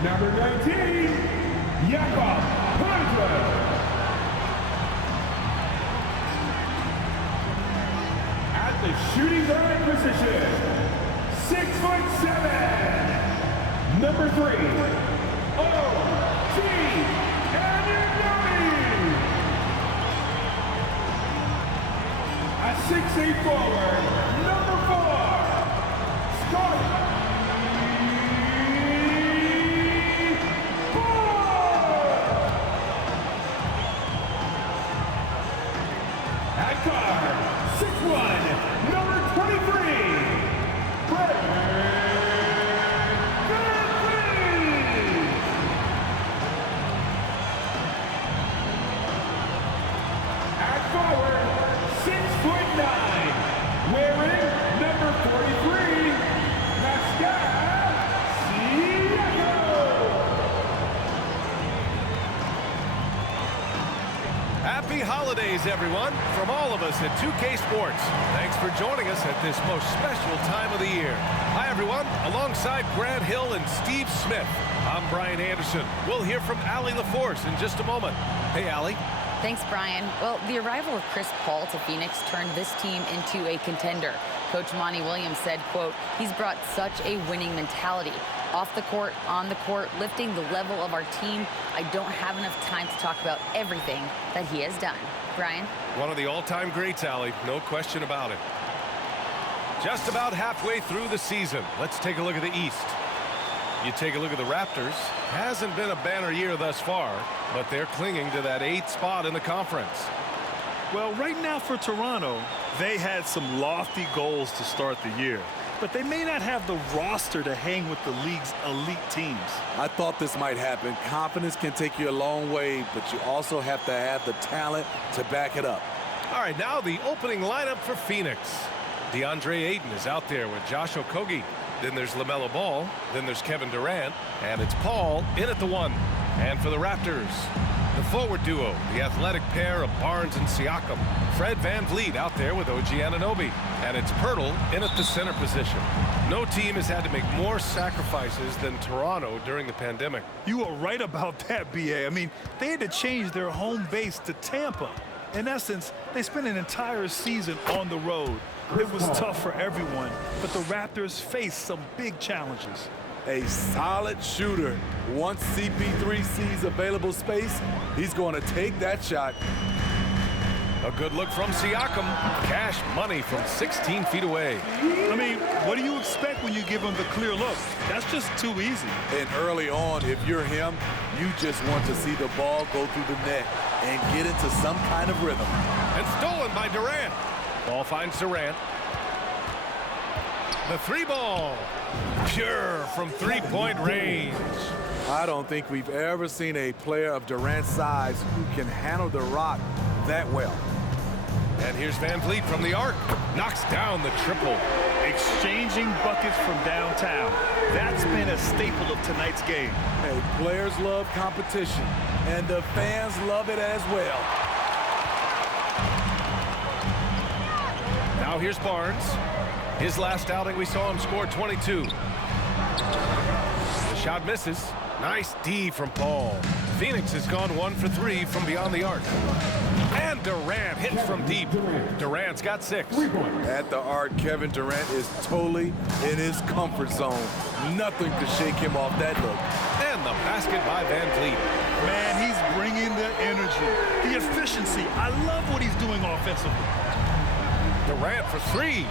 Number 19, Jakob Pointer. At the shooting guard position, 6'7", number 3, O.G. Anunoby. A 6'8" forward, number 4, Scott. At guard, 6'1", number 23, Brett Van. At forward, 6'9", wearing number 43, Pascal Siakam. Happy holidays, everyone, from all of us at 2K Sports. Thanks for joining us at this most special time of the year. Hi, everyone. Alongside Grant Hill and Steve Smith, I'm Brian Anderson. We'll hear from Allie LaForce in just a moment. Hey, Allie. Thanks, Brian. Well, the arrival of Chris Paul to Phoenix turned this team into a contender. Coach Monty Williams said, quote, he's brought such a winning mentality. Off the court, on the court, lifting the level of our team. I don't have enough time to talk about everything that he has done. Brian? One of the all-time greats, Allie. No question about it. Just about halfway through the season. Let's take a look at the East. You take a look at the Raptors. Hasn't been a banner year thus far, but they're clinging to that 8th spot in the conference. Well, right now for Toronto, they had some lofty goals to start the year, but they may not have the roster to hang with the league's elite teams. I thought this might happen. Confidence can take you a long way, but you also have to have the talent to back it up. All right, now the opening lineup for Phoenix. DeAndre Ayton is out there with Josh Okogie. Then there's LaMelo Ball. Then there's Kevin Durant. And it's Paul in at the 1. And for the Raptors, the forward duo, the athletic pair of Barnes and Siakam. Fred VanVleet out there with OG Anunoby. And it's Pirtle in at the center position. No team has had to make more sacrifices than Toronto during the pandemic. You are right about that, B.A. I mean, they had to change their home base to Tampa. In essence, they spent an entire season on the road. It was tough for everyone, but the Raptors faced some big challenges. A solid shooter. Once CP3 sees available space, he's going to take that shot. A good look from Siakam. Cash money from 16 feet away. I mean, what do you expect when you give him the clear look? That's just too easy. And early on, if you're him, you just want to see the ball go through the net and get into some kind of rhythm. And stolen by Durant. Ball finds Durant. The 3 ball. Pure from 3-point range. I don't think we've ever seen a player of Durant's size who can handle the rock that well. And here's VanVleet from the arc. Knocks down the triple. Exchanging buckets from downtown. That's been a staple of tonight's game. Hey, players love competition, and the fans love it as well. Now here's Barnes. His last outing, we saw him score 22. The shot misses. Nice D from Paul. Phoenix has gone 1 for 3 from beyond the arc. And Durant hits from deep. Durant's got 6. At the arc, Kevin Durant is totally in his comfort zone. Nothing to shake him off that look. And the basket by VanVleet. Man, he's bringing the energy, the efficiency. I love what he's doing offensively. Durant for 3.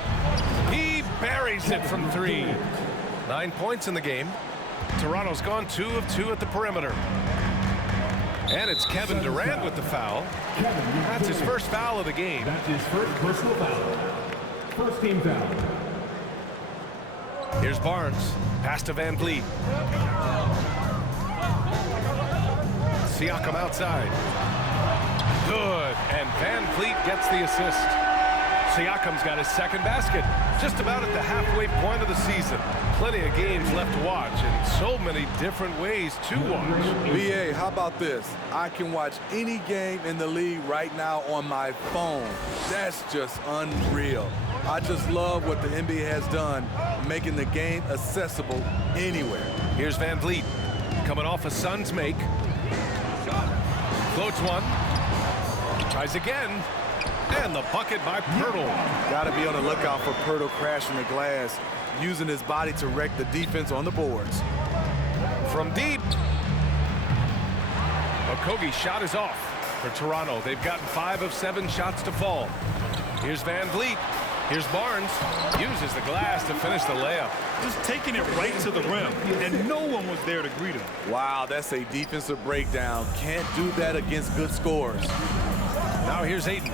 He buries it from 3. 9 points in the game. Toronto's gone 2 of 2 at the perimeter. And it's Kevin Durant with the foul. That's his first foul of the game. That's his first personal foul. First team foul. Here's Barnes. Pass to VanVleet. Siakam outside. Good. And VanVleet gets the assist. Siakam's got his second basket. Just about at the halfway point of the season. Plenty of games left to watch and so many different ways to watch. BA, how about this? I can watch any game in the league right now on my phone. That's just unreal. I just love what the NBA has done, making the game accessible anywhere. Here's VanVleet. coming off a Suns make. Floats one. Tries again. And the bucket by Pirtle. Got to be on the lookout for Pirtle crashing the glass, using his body to wreck the defense on the boards. From deep. Okogie's shot is off for Toronto. They've gotten 5 of 7 shots to fall. Here's Van Vliet. Here's Barnes. Uses the glass to finish the layup. Just taking it right to the rim, and no one was there to greet him. Wow, that's a defensive breakdown. Can't do that against good scores. Now here's Ayton.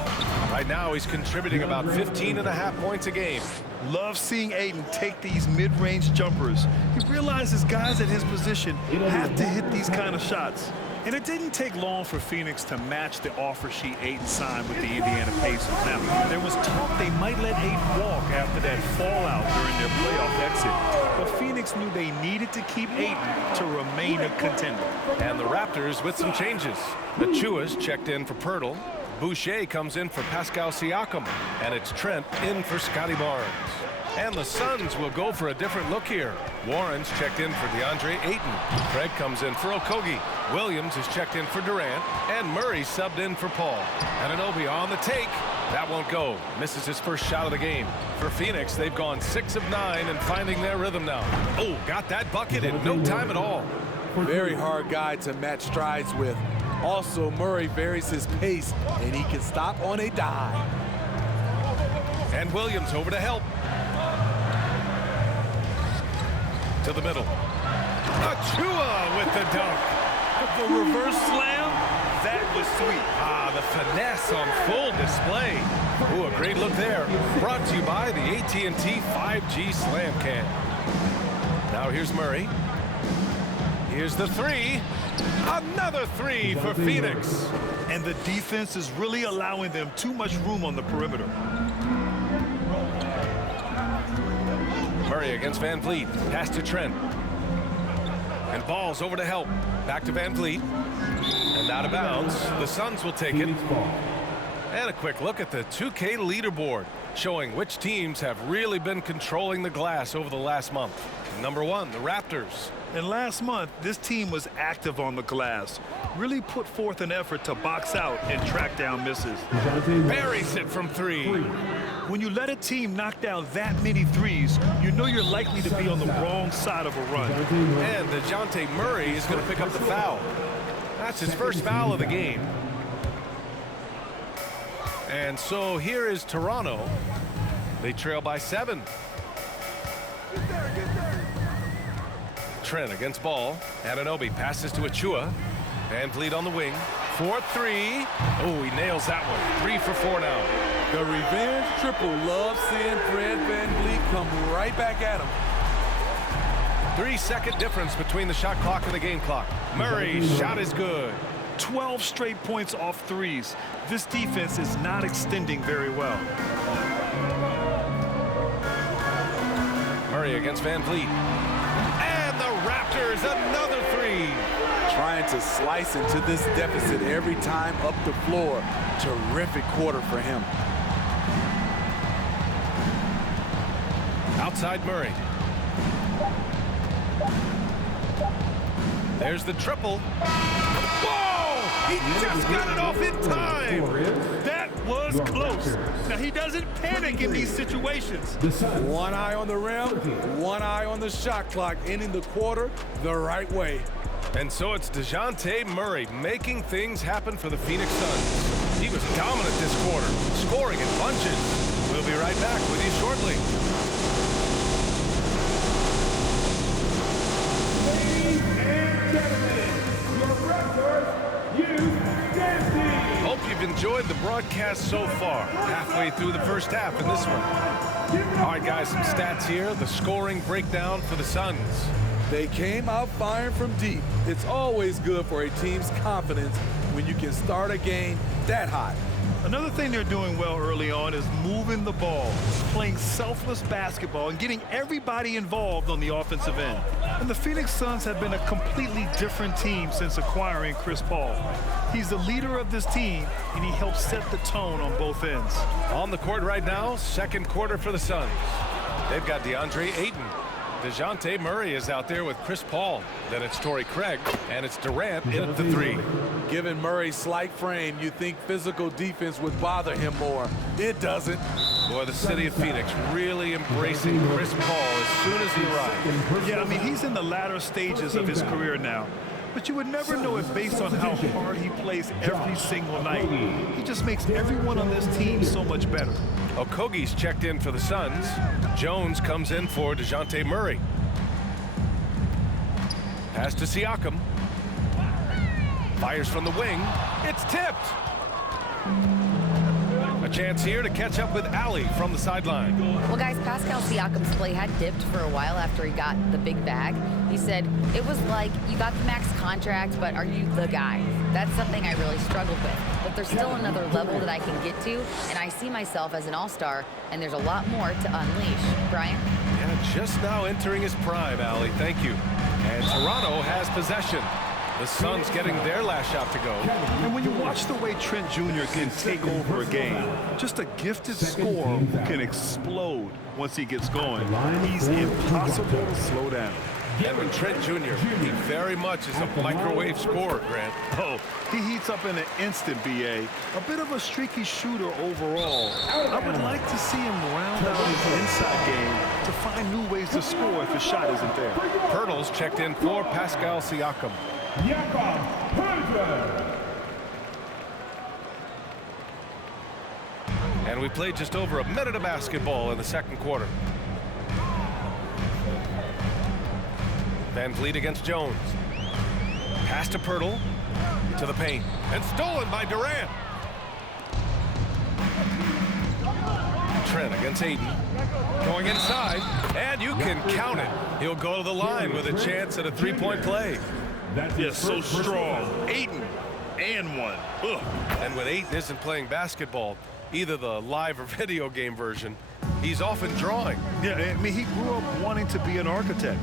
Right now he's contributing about 15.5 points a game. Love seeing Ayton take these mid-range jumpers. He realizes guys at his position have to hit these kind of shots. And it didn't take long for Phoenix to match the offer sheet Ayton signed with the Indiana Pacers. Now, there was talk they might let Ayton walk after that fallout during their playoff exit. But Phoenix knew they needed to keep Ayton to remain a contender. And the Raptors with some changes. Achua's checked in for Pirtle. Boucher comes in for Pascal Siakam. And it's Trent in for Scotty Barnes. And the Suns will go for a different look here. Warren's checked in for DeAndre Ayton. Craig comes in for Okogie. Williams is checked in for Durant. And Murray subbed in for Paul. Anunoby on the take. That won't go. Misses his first shot of the game. For Phoenix, they've gone 6 of 9 and finding their rhythm now. Oh, got that bucket in no time at all. Very hard guy to match strides with. Also, Murray varies his pace, and he can stop on a dime. And Williams over to help. To the middle. Achua with the dunk. The reverse slam, that was sweet. Ah, the finesse on full display. Ooh, a great look there. Brought to you by the AT&T 5G Slam Cam. Now here's Murray. Here's the 3. Another 3 for Phoenix. And the defense is really allowing them too much room on the perimeter. Murray against Van Vliet. Pass to Trent. And Ball's over to help. Back to Van Vliet. And out of bounds. The Suns will take it. And a quick look at the 2K leaderboard, showing which teams have really been controlling the glass over the last month. Number 1, the Raptors. And last month, this team was active on the glass. Really put forth an effort to box out and track down misses. Buries it from 3. When you let a team knock down that many threes, you know you're likely to be on the wrong side of a run. And DeJounte Murray is going to pick up the foul. That's his first foul of the game. And so here is Toronto. They trail by 7. Trent against Ball. Anunoby passes to Achua. Van Vliet on the wing. 4-3. Oh, he nails that one. 3 for 4 now. The revenge triple. Love seeing Fred Van Vliet come right back at him. 3-second difference between the shot clock and the game clock. Murray's shot is good. 12 straight points off threes. This defense is not extending very well. Murray against Van Vliet. And the Raptors, another 3. Trying to slice into this deficit every time up the floor. Terrific quarter for him. Outside Murray. There's the triple. Whoa! He just got it off in time. That was close. Now, he doesn't panic in these situations. One eye on the rim, one eye on the shot clock, ending the quarter the right way. And so it's DeJounte Murray making things happen for the Phoenix Suns. He was dominant this quarter, scoring in bunches. We'll be right back with you shortly. Ladies and gentlemen, your Raptors youth dance team. Hope you've enjoyed the broadcast so far. Halfway through the first half in this one. All right, guys, some stats here. The scoring breakdown for the Suns. They came out firing from deep. It's always good for a team's confidence when you can start a game that hot. Another thing they're doing well early on is moving the ball, playing selfless basketball and getting everybody involved on the offensive end. And the Phoenix Suns have been a completely different team since acquiring Chris Paul. He's the leader of this team, and he helps set the tone on both ends. On the court right now, second quarter for the Suns. They've got DeAndre Ayton. DeJounte Murray is out there with Chris Paul. Then it's Torrey Craig, and it's Durant in at the 3. Given Murray's slight frame, you think physical defense would bother him more. It doesn't. Boy, the city of Phoenix really embracing Chris Paul as soon as he arrived. Yeah, I mean, he's in the latter stages of his career now. But you would never know it based on how hard he plays every single night. He just makes everyone on this team so much better. Okogie's checked in for the Suns. Jones comes in for DeJounte Murray. Pass to Siakam. Fires from the wing. It's tipped. A chance here to catch up with Ali from the sideline. Well, guys, Pascal Siakam's play had dipped for a while after he got the big bag. He said, it was like, you got the max contract, but are you the guy? That's something I really struggled with. But there's still another level that I can get to, and I see myself as an all-star, and there's a lot more to unleash. Brian? Yeah, just now entering his prime, Ali. Thank you. And Toronto has possession. The Suns getting their last shot to go. And when you watch the way Trent Jr. can take over a game, just a gifted scorer who can explode once he gets going. He's impossible to slow down. And with Trent Jr., he very much is a microwave scorer, Grant. Oh, he heats up in an instant, B.A. A bit of a streaky shooter overall. I would like to see him round out his inside game to find new ways to score if his shot isn't there. Pirtle's checked in for Pascal Siakam. And we played just over a minute of basketball in the second quarter. Van Vliet against Jones. Pass to Pirtle. To the paint. And stolen by Durant. Trent against Ayton. Going inside. And you can count it. He'll go to the line with a chance at a three-point play. Yes, so strong. Ayton and one. Ugh. And when Ayton isn't playing basketball, either the live or video game version, he's often drawing. Yeah, I mean, he grew up wanting to be an architect.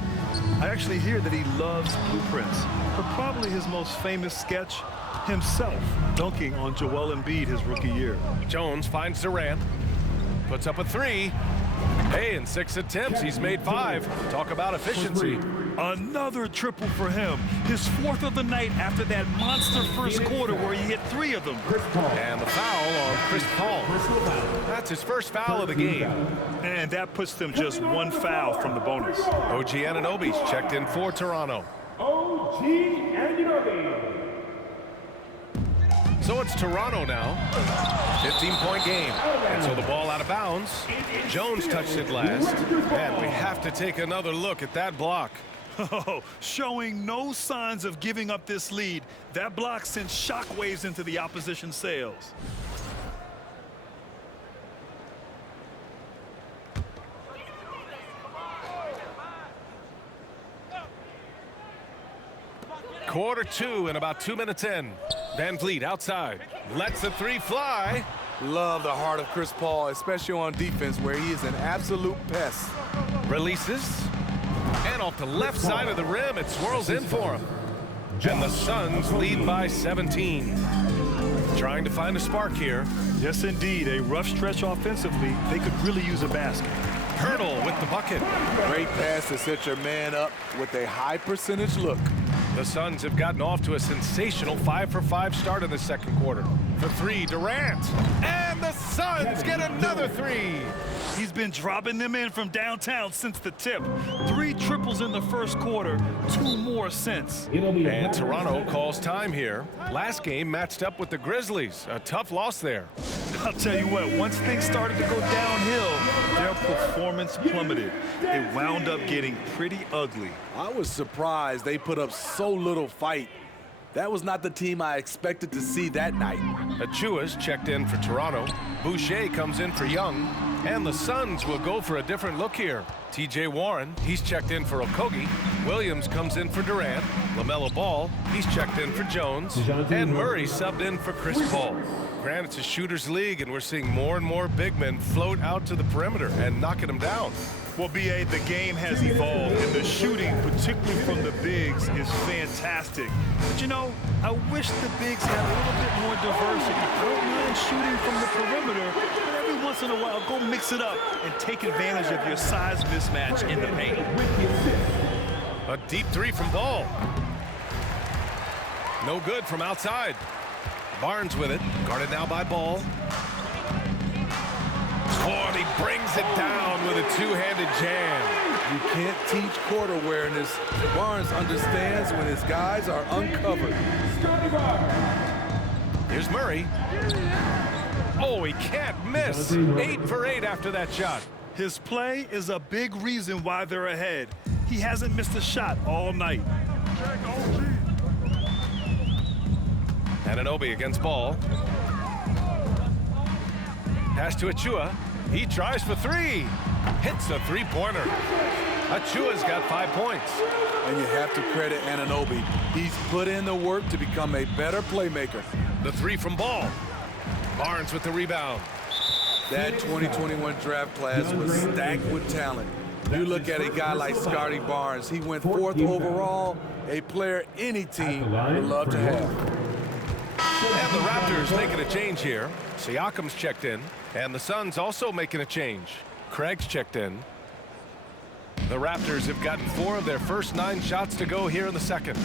I actually hear that he loves blueprints, but probably his most famous sketch, himself dunking on Joel Embiid his rookie year. Jones finds Durant, puts up a 3. Hey, in 6 attempts, he's made 5. Talk about efficiency. Another triple for him. His 4th of the night after that monster first quarter where he hit 3 of them. And the foul on Chris Paul. That's his first foul of the game. And that puts them just 1 foul from the bonus. OG Anunoby's checked in for Toronto. OG Anunoby. So it's Toronto now. 15-point game. And so the ball out of bounds. Jones touched it last. And we have to take another look at that block. Oh, showing no signs of giving up this lead. That block sent shockwaves into the opposition sails. Quarter 2 and about 2 minutes in. Van Vliet outside. Lets the 3 fly. Love the heart of Chris Paul, especially on defense where he is an absolute pest. Releases. And off the left side of the rim, it swirls in for him. And the Suns lead by 17. Trying to find a spark here. Yes, indeed. A rough stretch offensively. They could really use a basket. Pirtle with the bucket. Great pass to set your man up with a high percentage look. The Suns have gotten off to a sensational 5-for-5 start in the second quarter. For 3, Durant. And the Suns get another 3. He's been dropping them in from downtown since the tip. 3 triples in the first quarter, 2 more since. And Toronto calls time here. Last game matched up with the Grizzlies. A tough loss there. I'll tell you what, once things started to go downhill, their performance plummeted. It wound up getting pretty ugly. I was surprised they put up so little fight. That was not the team I expected to see that night. Achua's checked in for Toronto. Boucher comes in for Young. And the Suns will go for a different look here. T.J. Warren, he's checked in for Okogie. Williams comes in for Durant. LaMelo Ball, he's checked in for Jones. And Murray subbed in for Chris Paul. Grant, it's a shooter's league, and we're seeing more and more big men float out to the perimeter and knocking them down. Well, B.A., the game has evolved, and the shooting, particularly from the bigs, is fantastic. But, you know, I wish the bigs had a little bit more diversity. I don't mind shooting from the perimeter, but every once in a while, go mix it up and take advantage of your size mismatch in the paint. A deep three from Ball. No good from outside. Barnes with it, guarded now by Ball. Oh, and he brings it down with a two-handed jam. You can't teach court awareness. Barnes understands when his guys are uncovered. Here's Murray. Oh, he can't miss. 8 for 8 after that shot. His play is a big reason why they're ahead. He hasn't missed a shot all night. Anunoby against Ball. Pass to Achua. He tries for three. Hits a three-pointer. Achua's got 5 points. And you have to credit Anunoby. He's put in the work to become a better playmaker. The three from Ball. Barnes with the rebound. That 2021 draft class was stacked with talent. You look at a guy like Scotty Barnes. He went 4th overall, a player any team would love to have. And the Raptors making a change here. Siakam's checked in. And the Suns also making a change. Craig's checked in. The Raptors have gotten 4 of their first 9 shots to go here in the second.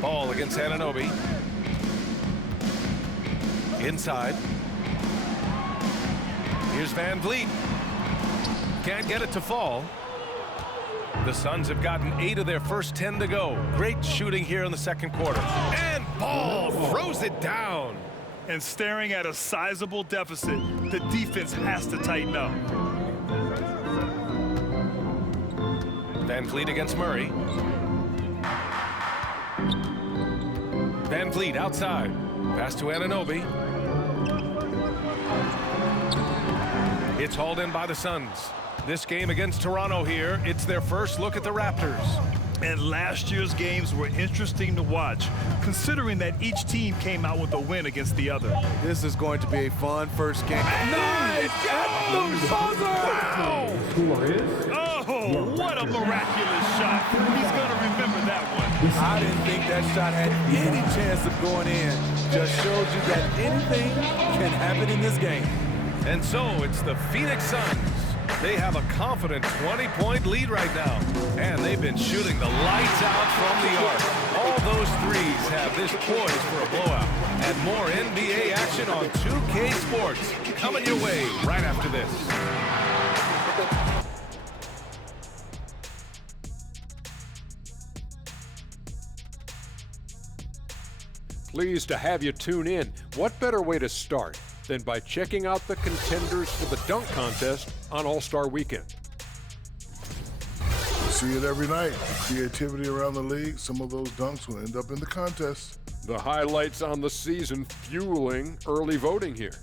Ball against Anunoby. Inside. Here's Van Vliet. Can't get it to fall. The Suns have gotten 8 of their first 10 to go. Great shooting here in the second quarter. And Ball throws it down. And staring at a sizable deficit, the defense has to tighten up. Van Vliet against Murray. Van Vliet outside. Pass to Anunoby. It's hauled in by the Suns. This game against Toronto here, it's their first look at the Raptors. And last year's games were interesting to watch, considering that each team came out with a win against the other. This is going to be a fun first game. Nice! Wow! Score is Oh, what a miraculous shot. He's going to remember that one. I didn't think that shot had any chance of going in. Just shows you that anything can happen in this game. And so it's the Phoenix Suns. They have a confident 20-point lead right now. And they've been shooting the lights out from the arc. All those threes have this poised for a blowout. And more NBA action on 2K Sports coming your way right after this. Pleased to have you tune in. What better way to start than by checking out the contenders for the dunk contest on All-Star Weekend? We see it every night. Creativity around the league. Some of those dunks will end up in the contest. The highlights on the season fueling early voting here.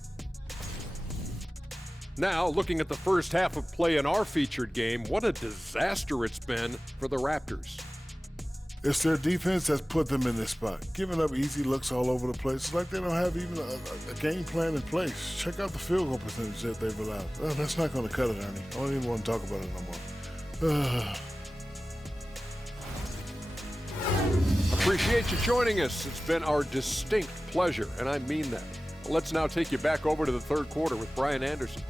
Now, looking at the first half of play in our featured game, what a disaster it's been for the Raptors. It's their defense that's put them in this spot. Giving up easy looks all over the place. It's like they don't have even a game plan in place. Check out the field goal percentage that they've allowed. Oh, that's not going to cut it, Ernie. I don't even want to talk about it no more. Appreciate you joining us. It's been our distinct pleasure, and I mean that. Let's now take you back over to the third quarter with Brian Anderson.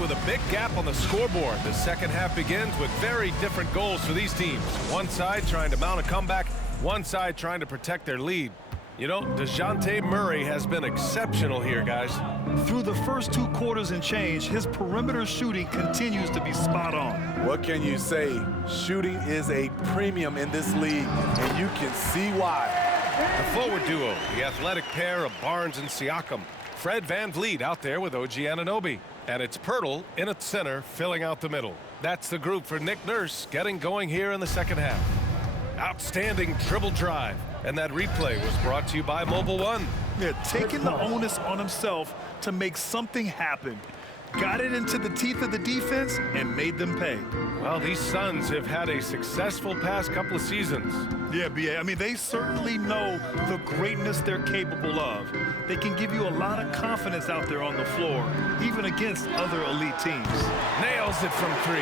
With a big gap on the scoreboard, the second half begins with very different goals for these teams. One side trying to mount a comeback, one side trying to protect their lead. You know, DeJounte Murray has been exceptional here, guys. Through the first 2 quarters and change, his perimeter shooting continues to be spot on. What can you say? Shooting is a premium in this league, and you can see why. The forward duo, the athletic pair of Barnes and Siakam. Fred VanVleet out there with OG Anunoby. And it's Pirtle in at center, filling out the middle. That's the group for Nick Nurse getting going here in the second half. Outstanding dribble drive. And that replay was brought to you by Mobile One. Yeah, taking the onus on himself to make something happen. Got it into the teeth of the defense and made them pay. Well, these Suns have had a successful past couple of seasons. Yeah, B.A. I mean, they certainly know the greatness they're capable of. They can give you a lot of confidence out there on the floor, even against other elite teams. Nails it from 3.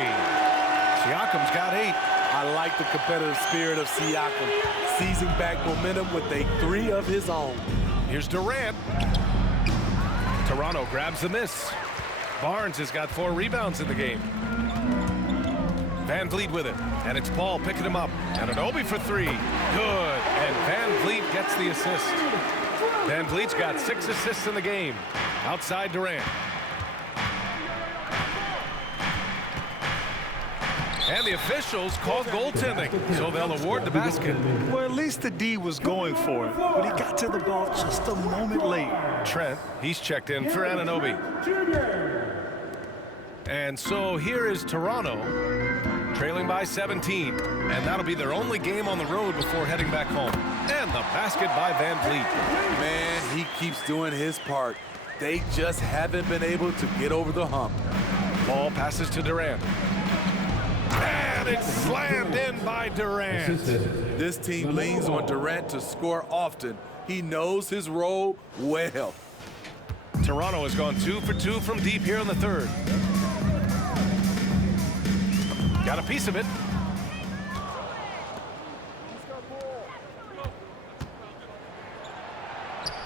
Siakam's got 8. I like the competitive spirit of Siakam, seizing back momentum with a 3 of his own. Here's Durant. Toronto grabs the miss. Barnes has got 4 rebounds in the game. Van Vliet with it, and it's Paul picking him up. And an Obi for 3. Good. And Van Vliet gets the assist. Van Vliet's got 6 assists in the game. Outside Durant. And the officials called goaltending, so they'll award the basket. Well, at least the D was going for it, but he got to the ball just a moment late. Trent, he's checked in for Anunoby. And so here is Toronto, trailing by 17. And that'll be their only game on the road before heading back home. And the basket by Van Vliet. Man, he keeps doing his part. They just haven't been able to get over the hump. Ball passes to Durant. And it's slammed in by Durant. This team leans on Durant to score often. He knows his role well. Toronto has gone 2 for 2 from deep here in the third. Got a piece of it.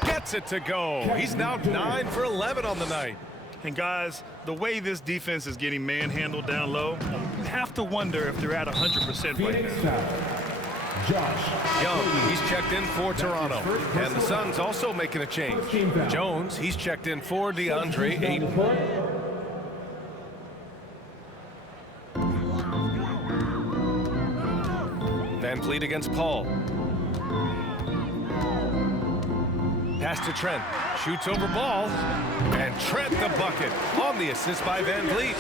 Gets it to go. He's now 9 for 11 on the night. And guys, the way this defense is getting manhandled down low, you have to wonder if they're at 100% right now. Josh Young, he's checked in for Toronto. And the Suns also making a change. Jones, he's checked in for DeAndre Ayton. Van Vliet against Paul. Pass to Trent. Shoots over ball. And Trent the bucket on the assist by Van Vliet.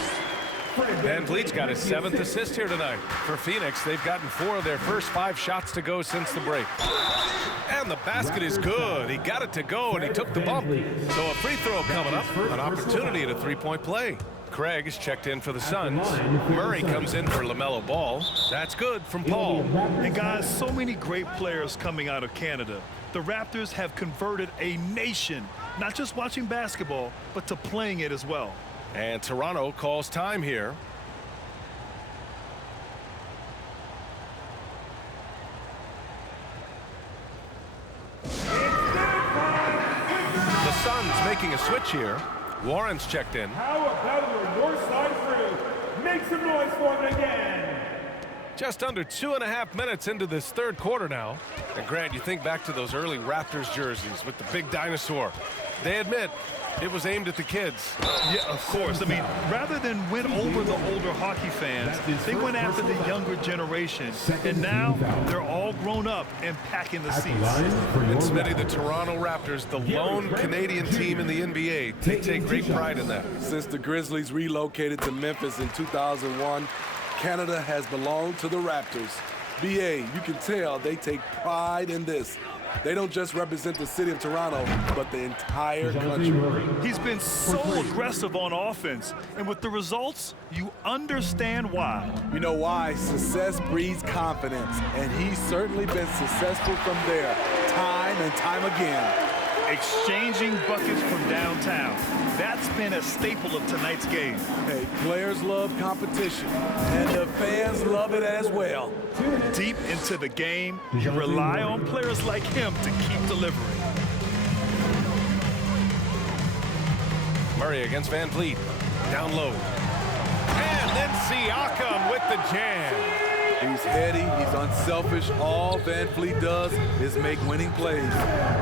Van Vliet's got his 7th assist here tonight. For Phoenix, they've gotten 4 of their first 5 shots to go since the break. And the basket is good. He got it to go, and he took the bump. So a free throw coming up. An opportunity at a 3-point play. Craig is checked in for the Suns. Murray comes in for LaMelo Ball. That's good from Paul. And guys, so many great players coming out of Canada. The Raptors have converted a nation, not just watching basketball, but to playing it as well. And Toronto calls time here. The Suns making a switch here. Warren's checked in. How about your north side crew? Make some noise for them again. Just under 2.5 minutes into this third quarter now. And Grant, you think back to those early Raptors jerseys with the big dinosaur. They admit it was aimed at the kids. Yeah, of course. I mean, rather than win over the older hockey fans, they went after the younger generation. And now they're all grown up and packing the seats. And Smitty, the Toronto Raptors, the lone Canadian team in the NBA, they take great pride in that. Since the Grizzlies relocated to Memphis in 2001, Canada has belonged to the Raptors. BA, you can tell they take pride in this. They don't just represent the city of Toronto, but the entire country. He's been so aggressive on offense, and with the results, you understand why. You know why? Success breeds confidence, and he's certainly been successful from there, time and time again. Exchanging buckets from downtown. That's been a staple of tonight's game. Hey, players love competition, and the fans love it as well. Deep into the game, you rely on players like him to keep delivering. Murray against Van Vliet. Down low. And then Siakam with the jam. He's heady, he's unselfish. All Van Vliet does is make winning plays.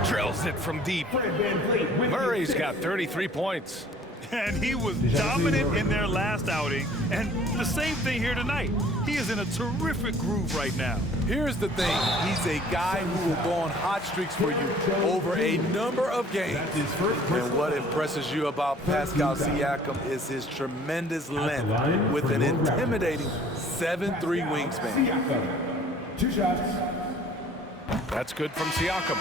Drills it from deep. Murray's got 33 points. And he was dominant in their last outing. And the same thing here tonight. He is in a terrific groove right now. Here's the thing. He's a guy who will go on hot streaks for you over a number of games. And what impresses you about Pascal Siakam is his tremendous length with an intimidating 7'3" wingspan. 2 shots. That's good from Siakam.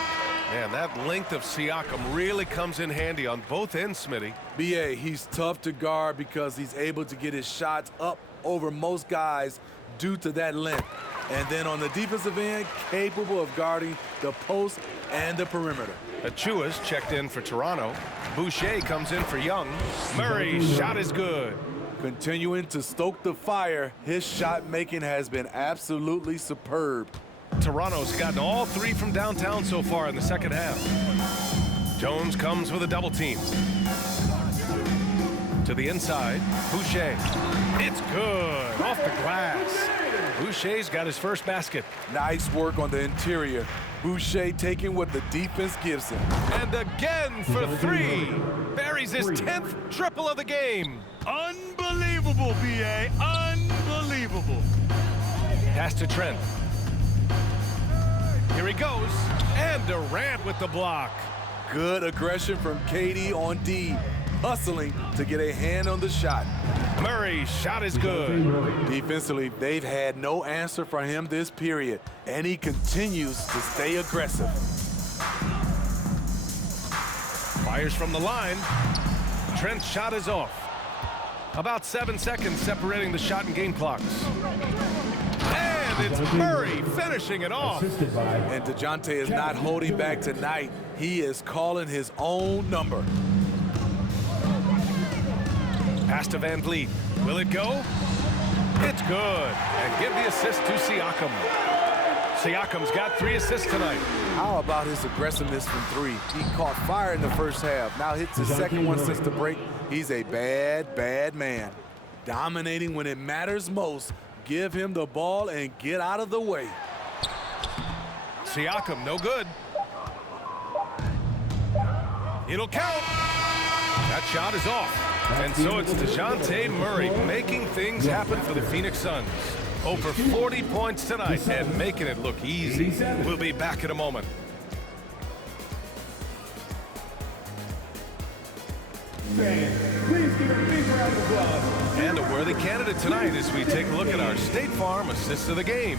Man, that length of Siakam really comes in handy on both ends, Smitty. BA, he's tough to guard because he's able to get his shots up over most guys due to that length. And then on the defensive end, capable of guarding the post and the perimeter. Achua's checked in for Toronto. Boucher comes in for Young. Murray's shot is good. Continuing to stoke the fire, his shot making has been absolutely superb. Toronto's gotten all 3 from downtown so far in the second half. Jones comes with a double team. To the inside, Boucher. It's good, off the glass. Boucher's got his first basket. Nice work on the interior. Boucher taking what the defense gives him. And again for 3. Buries his 10th triple of the game. Unbelievable, B.A. Unbelievable. Pass to Trent. Here he goes. And Durant with the block. Good aggression from KD on D. Hustling to get a hand on the shot. Murray's shot is good. Defensively, they've had no answer for him this period, and he continues to stay aggressive. Fires from the line. Trent's shot is off. About 7 seconds separating the shot and game clocks. And it's Murray finishing it off. And DeJounte is not holding back tonight. He is calling his own number. Pass to Van Vliet. Will it go? It's good. And give the assist to Siakam. Siakam's got 3 assists tonight. How about his aggressiveness from 3? He caught fire in the first half. Now hits his second one since the break. He's a bad, bad man. Dominating when it matters most. Give him the ball and get out of the way. Siakam, no good. It'll count. That shot is off. And so it's DeJounte Murray making things happen for the Phoenix Suns. Over 40 points tonight and making it look easy. We'll be back in a moment. Please give a big round of applause. And a worthy candidate tonight as we take a look at our State Farm assist of the game.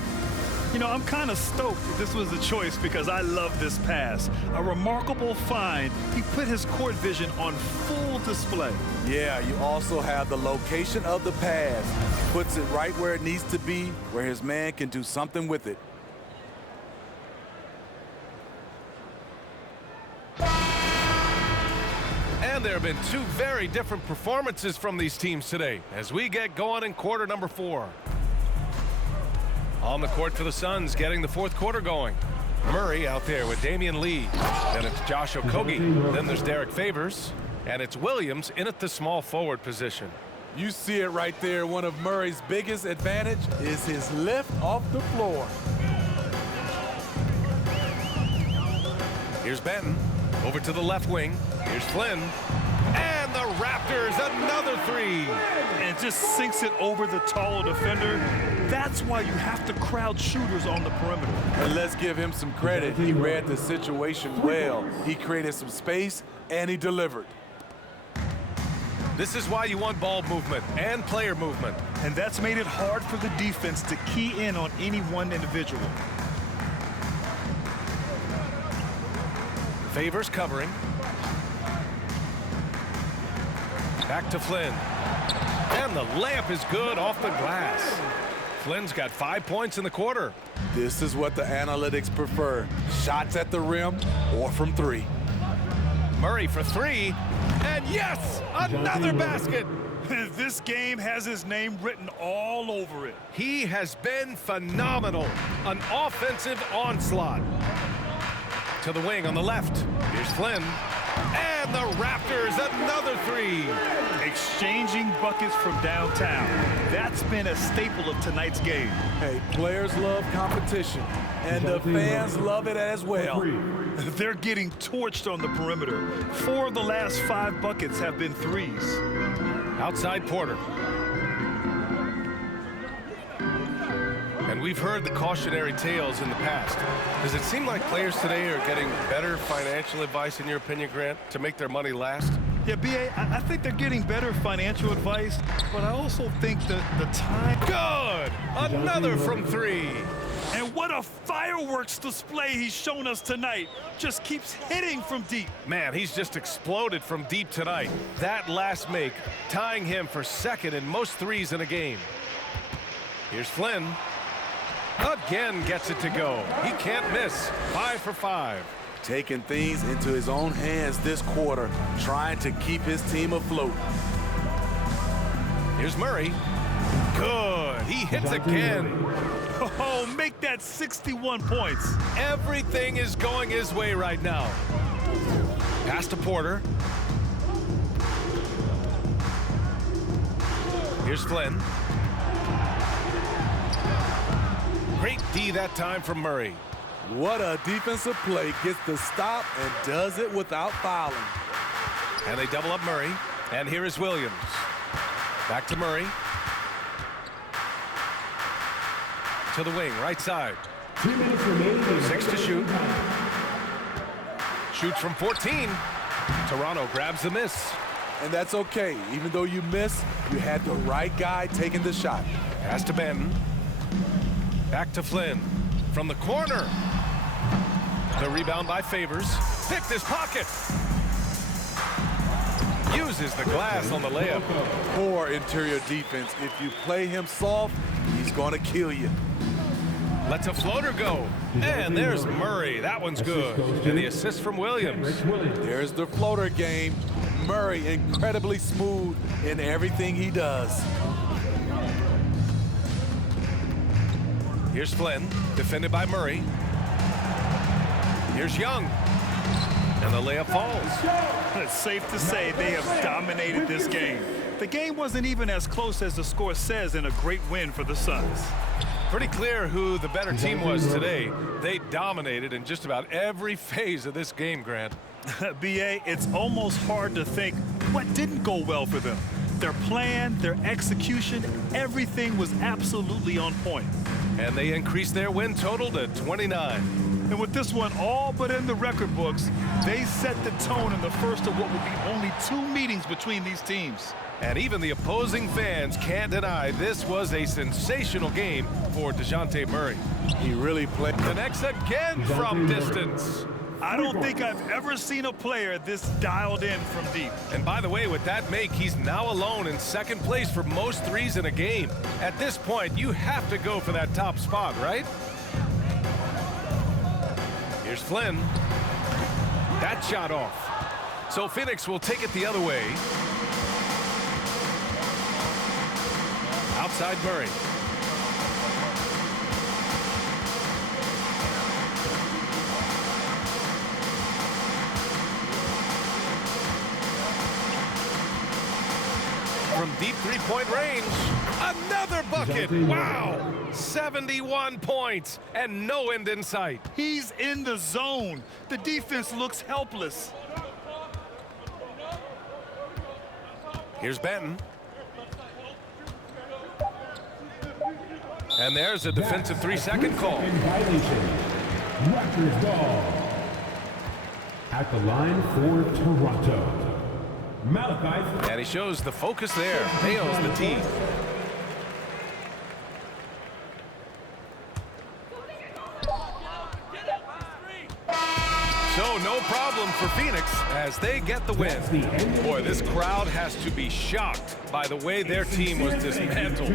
You know, I'm kind of stoked that this was a choice because I love this pass. A remarkable find. He put his court vision on full display. Yeah, you also have the location of the pass. Puts it right where it needs to be, where his man can do something with it. And there have been 2 very different performances from these teams today as we get going in quarter number 4. On the court for the Suns, getting the 4th quarter going. Murray out there with Damian Lee. Then it's Josh Okogie. Then there's Derek Favors. And it's Williams in at the small forward position. You see it right there. One of Murray's biggest advantage is his lift off the floor. Here's Benton. Over to the left wing. Here's Flynn. And the Raptors, another 3. And just sinks it over the tall defender. That's why you have to crowd shooters on the perimeter. And let's give him some credit. He read the situation well. He created some space, and he delivered. This is why you want ball movement and player movement. And that's made it hard for the defense to key in on any one individual. Favors covering. Back to Flynn. And the layup is good off the glass. Flynn's got 5 points in the quarter. This is what the analytics prefer. Shots at the rim or from 3. Murray for 3. And yes, another basket. This game has his name written all over it. He has been phenomenal. An offensive onslaught. To the wing on the left. Here's Flynn. And the Raptors, another 3. Exchanging buckets from downtown. That's been a staple of tonight's game. Hey, players love competition, and the fans love it as well. They're getting torched on the perimeter. 4 of the last 5 buckets have been 3s. Outside Porter. And we've heard the cautionary tales in the past. Does it seem like players today are getting better financial advice, in your opinion, Grant, to make their money last? Yeah, B.A., I think they're getting better financial advice, but I also think that the time... Good! Another from 3. And what a fireworks display he's shown us tonight. Just keeps hitting from deep. Man, he's just exploded from deep tonight. That last make, tying him for 2nd in most 3s in a game. Here's Flynn. Again gets it to go. He can't miss. 5 for 5. Taking things into his own hands this quarter, trying to keep his team afloat. Here's Murray. Good. He hits again. Oh, make that 61 points. Everything is going his way right now. Pass to Porter. Here's Flynn. Great D that time from Murray. What a defensive play. Gets the stop and does it without fouling. And they double up Murray. And here is Williams. Back to Murray. To the wing, right side. 2 minutes remaining. 6 to shoot. Shoots from 14. Toronto grabs the miss. And that's okay. Even though you miss, you had the right guy taking the shot. Pass to Benton. Back to Flynn. From the corner. The rebound by Favors. Picked his pocket. Uses the glass on the layup. Poor interior defense. If you play him soft, he's going to kill you. Lets a floater go. And there's Murray. That one's good. And the assist from Williams. There's the floater game. Murray incredibly smooth in everything he does. Here's Flynn, defended by Murray. Here's Young. And the layup falls. It's safe to say they have dominated this game. The game wasn't even as close as the score says in a great win for the Suns. Pretty clear who the better team was today. They dominated in just about every phase of this game, Grant. B.A., it's almost hard to think what didn't go well for them. Their plan, their execution, everything was absolutely on point. And they increased their win total to 29. And with this one all but in the record books, they set the tone in the first of what will be only 2 meetings between these teams. And even the opposing fans can't deny this was a sensational game for DeJounte Murray. He really played. Connects again from distance. I don't think I've ever seen a player this dialed in from deep. And by the way, with that make, he's now alone in second place for most threes in a game. At this point, you have to go for that top spot, right? Here's Flynn. That shot off. So Phoenix will take it the other way. Outside Murray. From deep three-point range, another bucket. Wow, 71 points and no end in sight. He's in the zone. The defense looks helpless. Here's Benton. And there's a defensive 3-second call. Raptors ball. At the line for Toronto. Malachi. And he shows the focus there. Nails the tee. So no problem for Phoenix as they get the win. Boy, this crowd has to be shocked by the way their team was dismantled.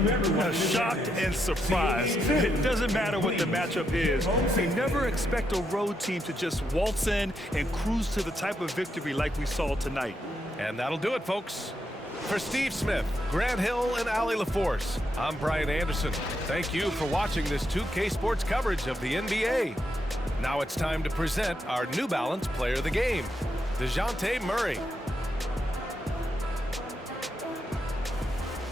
Shocked and surprised. It doesn't matter what the matchup is. You never expect a road team to just waltz in and cruise to the type of victory like we saw tonight. And that'll do it, folks. For Steve Smith, Grant Hill, and Allie LaForce, I'm Brian Anderson. Thank you for watching this 2K Sports coverage of the NBA. Now it's time to present our New Balance Player of the Game, DeJounte Murray.